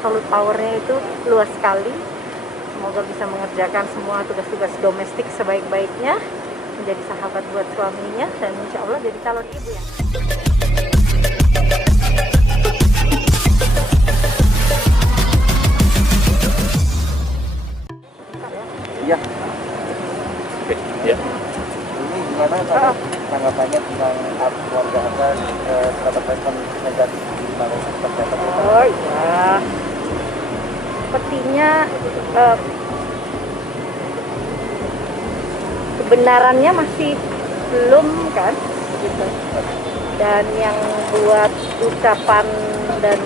Absolute powernya itu luas sekali. Semoga bisa mengerjakan semua tugas-tugas domestik sebaik-baiknya, menjadi sahabat buat suaminya, dan insya Allah jadi calon ibu yang Iya. Oke, ya. Ini gimana tanggapannya tentang keluarga Anda terhadap kondisi negatif di Malaysia seperti apa? Oh iya, sepertinya kebenarannya masih belum kan, gitu. Dan yang buat ucapan dan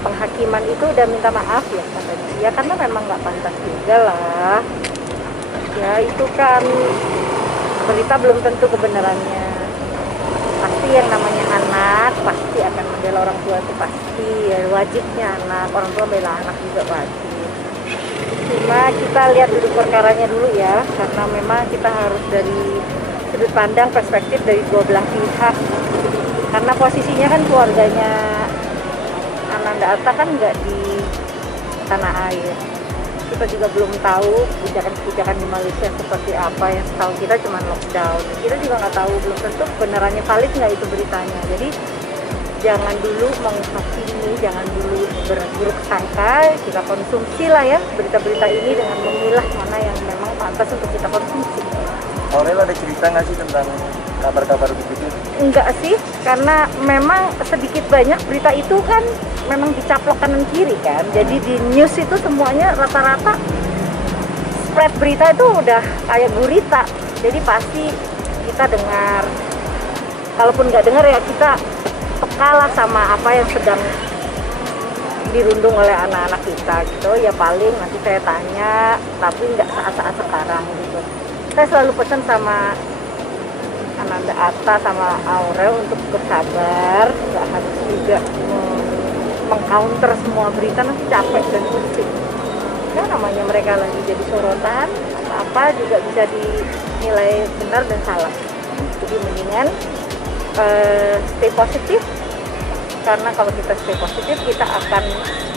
penghakiman itu udah minta maaf ya katanya. Ya karena memang nggak pantas juga lah. Ya itu kan berita belum tentu kebenarannya. Pasti yang namanya anak pasti akan membela orang tua, itu pasti ya, wajibnya anak, orang tua bela anak juga wajib. Cuma kita lihat duduk perkaranya dulu ya, karena memang kita harus dari sudut pandang perspektif dari dua belah pihak. Karena posisinya kan keluarganya Ananda Atta kan nggak di tanah air. Kita juga belum tahu kebijakan-kebijakan di Malaysia seperti apa. Yang tahu kita cuma lockdown. Kita juga nggak tahu, belum tentu benerannya valid nggak itu beritanya. Jadi jangan dulu menghakimi, jangan dulu berburuk sangka. Kita konsumsi lah ya berita-berita ini dengan memilah mana yang memang pantas untuk kita konsumsi. Aurel ada cerita nggak sih tentang kabar-kabar begitu? Enggak sih, karena memang sedikit banyak berita itu kan memang dicaplok kanan kiri kan. Jadi di news itu semuanya rata-rata spread berita itu udah kayak gurita. Jadi pasti kita dengar. Kalaupun nggak dengar ya kita pekalah sama apa yang sedang dirundung oleh anak-anak kita gitu. Ya paling nanti saya tanya, tapi nggak saat-saat sekarang gitu. Saya selalu pesan sama Ananda Atta sama Aurel untuk bersabar, nggak harus juga mengcounter semua berita, nanti capek dan pusing. Ya namanya mereka lagi jadi sorotan, apa juga bisa dinilai benar dan salah. Jadi mendingan stay positif, karena kalau kita stay positif kita akan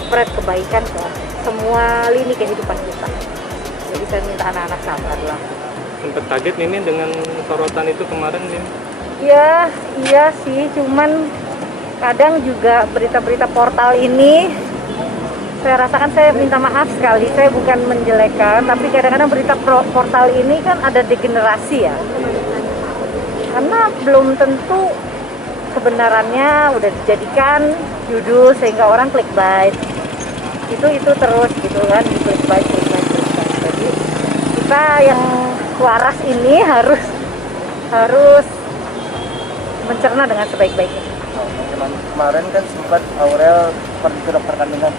spread kebaikan ke semua lini kehidupan kita. Jadi saya minta anak-anak sabar lah. Sempat kaget Mimin dengan sorotan itu kemarin, Min? Ya, iya sih, cuman kadang juga berita-berita portal ini saya rasakan, saya minta maaf sekali, saya bukan menjelekkan, tapi kadang-kadang berita portal ini kan ada degenerasi ya. Karena belum tentu kebenarannya udah dijadikan judul sehingga orang clickbait. Itu terus gitu kan, di clickbait. Jadi kita yang waras ini harus mencerna dengan sebaik-baiknya. Kemarin kan sempat Aurel pergi ke dokter kandungan.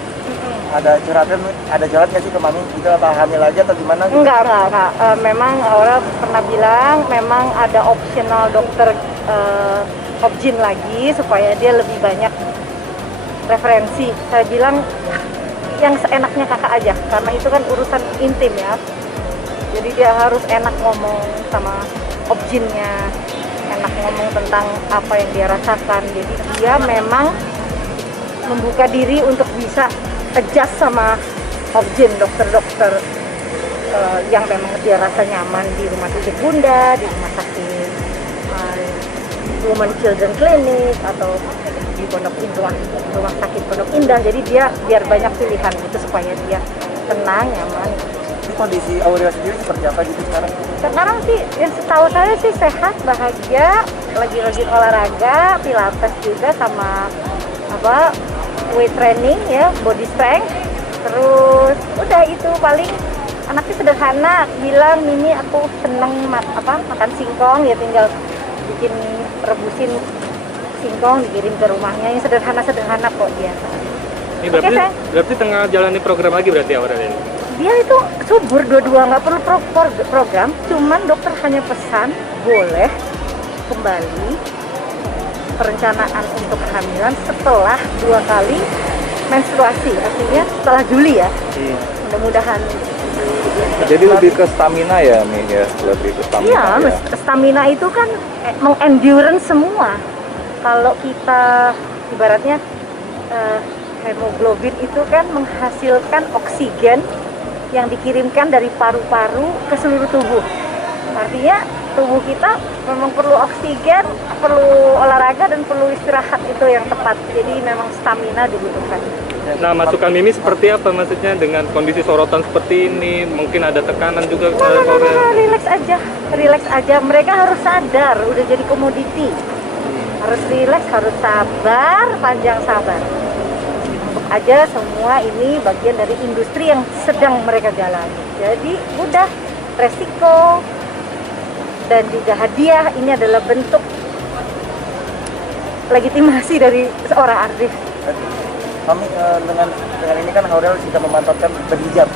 Ada curhat nggak sih ke Mami? Kita apa hamil lagi atau gimana? Gitu? Enggak. Memang Aurel pernah bilang memang ada optional dokter obgyn lagi supaya dia lebih banyak referensi. Saya bilang yang seenaknya kakak aja, karena itu kan urusan intim ya. Jadi dia harus enak ngomong sama obgynnya, enak ngomong tentang apa yang dia rasakan. Jadi dia memang membuka diri untuk bisa adjust sama obgyn, dokter-dokter yang memang dia rasa nyaman di rumah sakit Bunda, di rumah sakit Women Children Clinic, atau di Pondok Indah, rumah sakit Pondok Indah. Jadi dia biar banyak pilihan gitu supaya dia tenang, nyaman. Kondisi Aurel sendiri seperti apa gitu sekarang? Sekarang sih, yang setahu saya sih sehat, bahagia, lagi rajin olahraga, pilates juga sama weight training ya, body strength. Terus udah itu paling anaknya sederhana, bilang Mimi aku seneng makan singkong, ya tinggal bikin rebusin singkong dikirim ke rumahnya, yang sederhana kok dia. Ini berarti tengah jalani program lagi berarti Aurel ini? Dia itu subur dua-dua, nggak perlu program, cuman dokter hanya pesan boleh kembali perencanaan untuk kehamilan setelah 2 kali menstruasi, artinya setelah Juli ya. Mudah-mudahan. Jadi lebih ke stamina ya, Mi ya, lebih ke stamina. Iya, ya. Stamina itu kan mengendurance semua. Kalau kita ibaratnya Hemoglobin itu kan menghasilkan oksigen yang dikirimkan dari paru-paru ke seluruh tubuh. Artinya tubuh kita memang perlu oksigen, perlu olahraga dan perlu istirahat itu yang tepat. Jadi memang stamina dibutuhkan. Nah, masukan Mimi seperti apa maksudnya dengan kondisi sorotan seperti ini? Mungkin ada tekanan juga ke Aurel. Relax aja. Mereka harus sadar, udah jadi komoditi. Harus relax, harus sabar, panjang sabar. Untuk aja semua ini bagian dari industri yang sedang mereka jalani. Jadi udah resiko dan juga hadiah ini adalah bentuk legitimasi dari seorang artis. Mami dengan ini kan Aurel sudah memantapkan berhijab.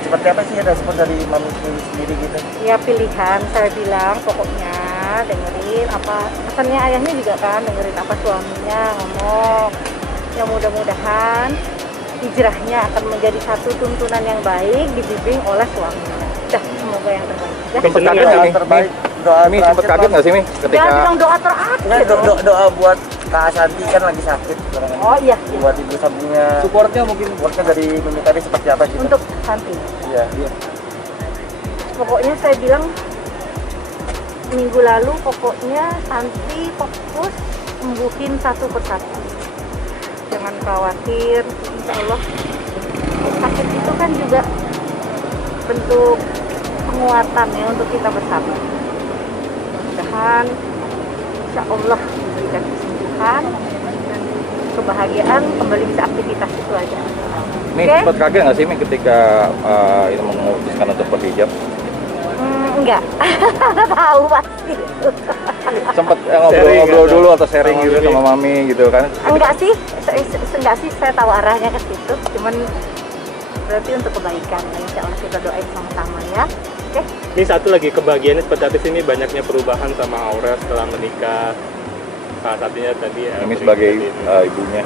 Seperti apa sih respon dari Mami sendiri gitu? Ya pilihan, saya bilang pokoknya dengerin apa pesannya ayahnya juga kan, dengerin apa suaminya ngomong. Ya mudah-mudahan hijrahnya akan menjadi satu tuntunan yang baik dibimbing oleh suaminya. Semoga yang terbaik. Ya. Sempet Senang kaget ya, nggak, Mi? terbaik. Mi sempet kaget nggak sih, Mi? Jangan Ketika bilang doa terakhir Enggak, dong. doa buat Kak Santi kan lagi sakit. Oh iya, Buat ibu sambungnya. supportnya mungkin Supportnya dari Mimi tadi seperti apa gitu? untuk Santi. Iya. Pokoknya saya bilang minggu lalu pokoknya Santi fokus sembuhin satu persatu. Jangan khawatir, insya Allah. Sakit itu kan juga bentuk penguatan ya untuk kita bersama. Mudah-mudahan insya Allah diberikan kesembuhan dan kebahagiaan kembali bisa aktivitas itu aja. Mi Oke? sempet kaget nggak sih, Mi, ketika ini memutuskan untuk berhijab? Enggak, tahu pasti. Sempet Sharing ngobrol-ngobrol atau- dulu atau sharing sama gitu Mimi. sama Mami gitu kan? Enggak sih, saya tahu arahnya ke situ. Cuman berarti untuk kebaikan. Insya Allah kita doain sama-sama ya. Oke? Ini satu lagi kebahagiaannya seperti apa sih, ini banyaknya perubahan sama Aurel setelah menikah. Salah satunya tadi ya. Mimi sebagai ibunya.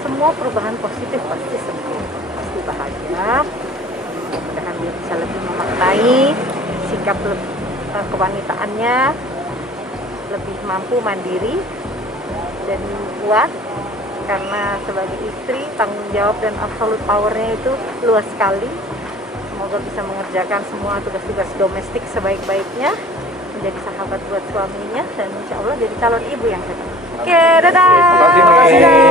Semua perubahan positif pasti senang, pasti bahagia. Mudah-mudahan dia bisa lebih memaknai sikap kewanitaannya, lebih mampu mandiri dan kuat. Karena sebagai istri tanggung jawab dan absolute powernya itu luas sekali. Semoga bisa mengerjakan semua tugas-tugas domestik sebaik-baiknya, menjadi sahabat buat suaminya dan insya Allah jadi calon ibu yang sehat. Oke, dadah. Terima kasih, Mi.